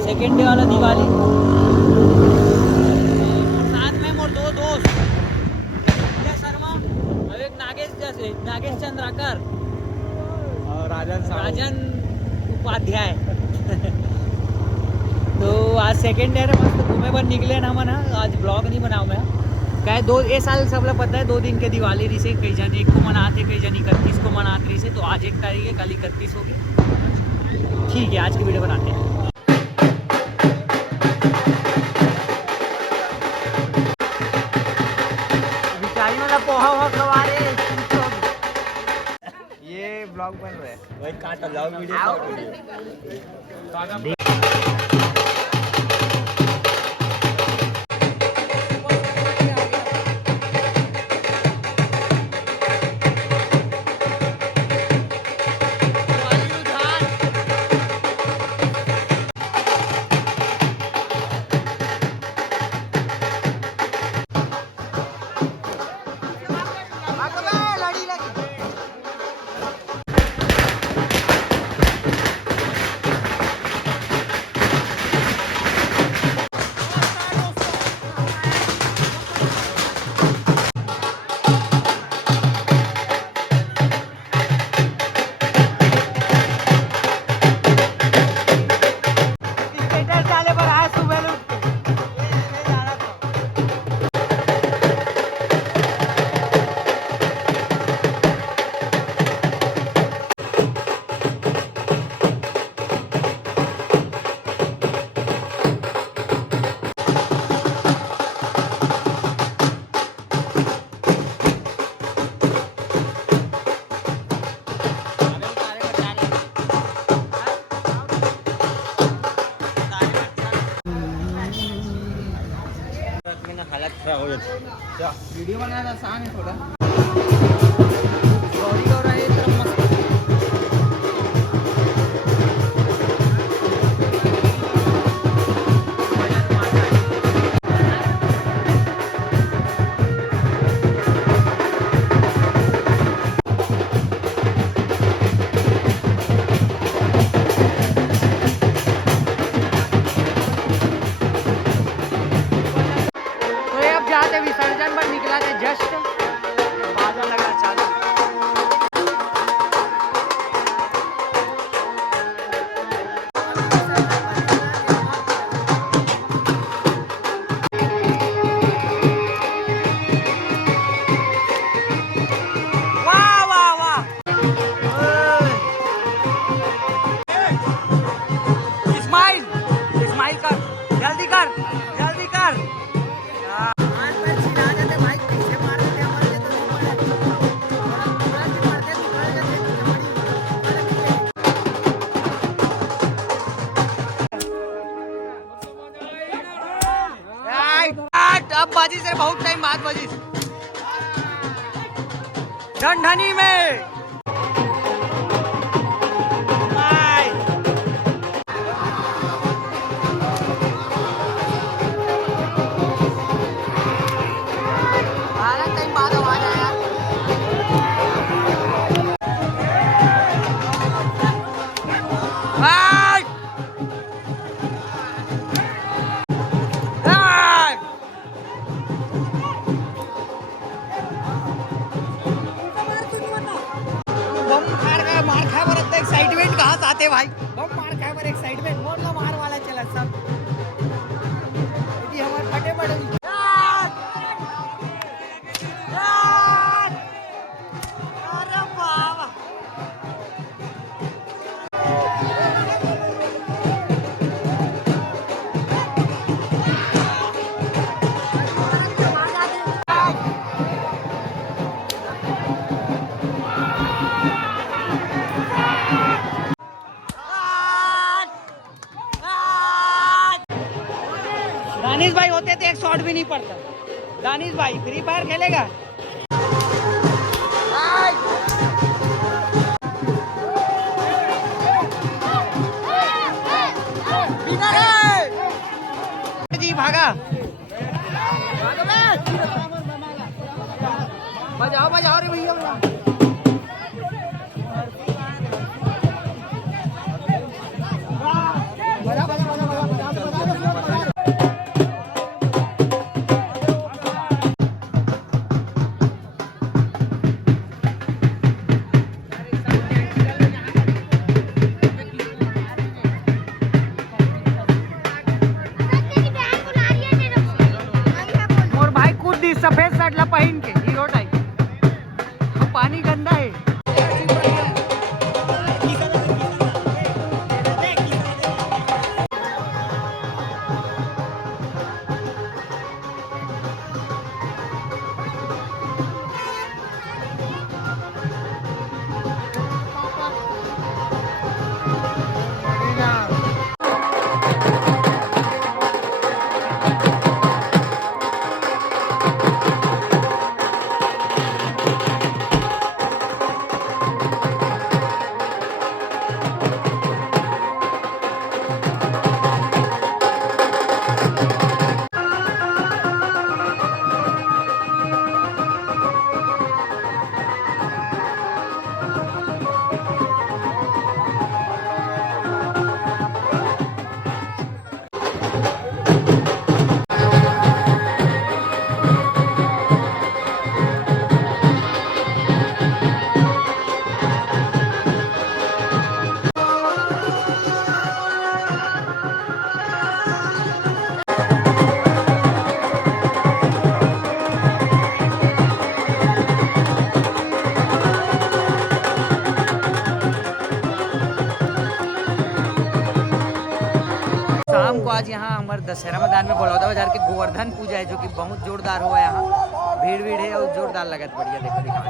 Second day वाला दिवाली, साथ में मोर दो दोस्त शर्मा और एक नागेश चंद्राकर और राजन उपाध्याय। तो आज सेकेंड डे मस्त घूमे पर निकले ना मन। आज ब्लॉग नहीं बनाऊँ मैं क्या, दो ये साल सब लोग पता है 2 दिन के दिवाली रही से, कई जन 1 को मनाते, कई जन 31 को मनाते रही से। तो आज 1 तारीख है, कल 31 हो गई। ठीक है, आज की वीडियो बनाते हैं। पोहा वोहा खवा रहे, ये ब्लॉग बन रहा है भाई, काट ब्लॉग वीडियो। वीडियो बनाना आसान है थोड़ा। गौरी गौरा है तरफ मस्त। विसर्जन पर निकला था जस्ट, बाजा लगा चालू। वाह वाह वाह, इस्माइल इस्माइल कर, जल्दी कर जल्दी कर। अब बाजी से बहुत टाइम बाद बाजी ढनढनी में। एक्साइटमेंट कहाँ से आते भाई, बम मार खाए पर एक्साइटमेंट मोर लो मार वाला चला सब यदि हमारे फटे पड़े। अरे बाबा दानिश भाई होते तो एक शॉट भी नहीं पड़ता। दानिश भाई फ्री फायर खेलेगा। जी भागा बजाओ बजाओ रे भैया सफेद शर्टला पहिन के हीरो टाइप पानी गंदा है शाम को आज यहाँ हमारे दशहरा मैदान में बड़ौदा बाजार के गोवर्धन पूजा है जो कि बहुत जोरदार हुआ है। यहाँ भीड़ है और जोरदार लगा बढ़िया देखो दिखा